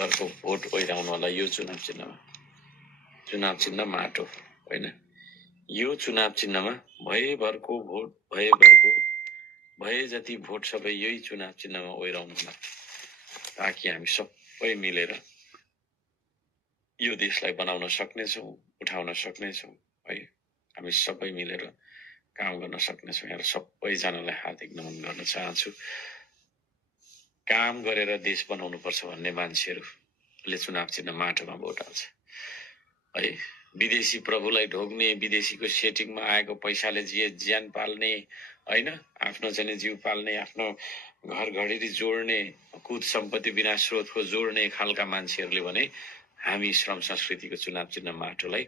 घरको भोट ओइराउनु होला यो चुनाव चिन्हमा। चुनाव चिन्ह माटो होइन, यो चुनाव चिन्हमा भएभरको भोट भए जति भोट सबै यही चुनाव चिन्हमा ओइराउनु होला, ताकि हामी सबै मिलेर यो देशलाई बनाउन सक्नेछौँ, उठाउन सक्नेछौँ है। हामी सबै मिलेर काम गर्न सक्नेछौँ। यहाँ सबैजनालाई हार्दिक नमन गर्न चाहन्छु। काम गरेर देश बनाउनु पर्छ भन्ने मान्छेहरूले चुनाव चिन्ह माटोमा भोट हाल्छ है। विदेशी प्रभुलाई ढोग्ने, विदेशीको सेटिङमा आएको पैसाले ज्यान पाल्ने होइन, आफ्नो चाहिँ जीव पाल्ने, आफ्नो घर घडेरी जोड्ने, कुद सम्पत्ति बिना स्रोतको जोड्ने खालका मान्छेहरूले भने हामी श्रम संस्कृतिको चुनाव चिन्ह माटोलाई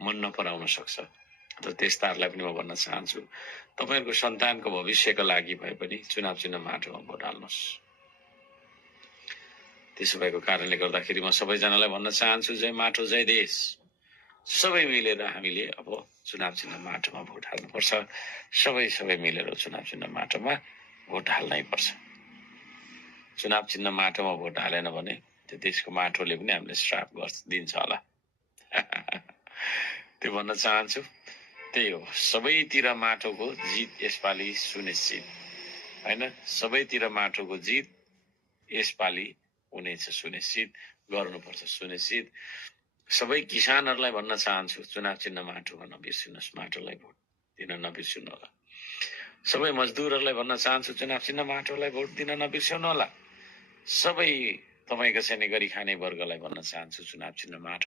मन नपराउन सक्छ। र त्यस्ताहरूलाई पनि म भन्न चाहन्छु, तपाईहरूको सन्तानको भविष्यको लागि भए पनि चुनाव चिन्ह माटोमा भोट हाल्नुहोस्। त्यसो भएको कारणले गर्दाखेरि म सबैजनालाई भन्न चाहन्छु, जय माटो जय देश। सबै मिलेर हामीले अब चुनाव चिन्ह माटोमा भोट हाल्नुपर्छ। सबै मिलेर चुनाव चिन्ह माटोमा भोट हाल्नै पर्छ। चुनाव चिन्ह माटोमा भोट हालेन भने त्यो देशको माटोले पनि हामीले श्राप दिन्छ होला। त्यो भन्न चाहन्छु। त्यही हो, सबैतिर माटोको जित यसपालि सुनिश्चित होइन, सबैतिर माटोको जित यसपालि हुनेछ सुनिश्चित, गर्नुपर्छ सुनिश्चित। सबै किसानहरूलाई भन्न चाहन्छु, चुनाव चिन्ह माटोमा नबिर्सिनुहोस्, माटोलाई भोट दिन नबिर्सिनु होला। सबै मजदुरहरूलाई भन्न चाहन्छु, चुनाव चिन्ह माटोलाई भोट दिन नबिर्सिनु होला। सबै तपाईँको चाहिँ गरी खाने वर्गलाई भन्न चाहन्छु, चुनाव चिन्ह माटो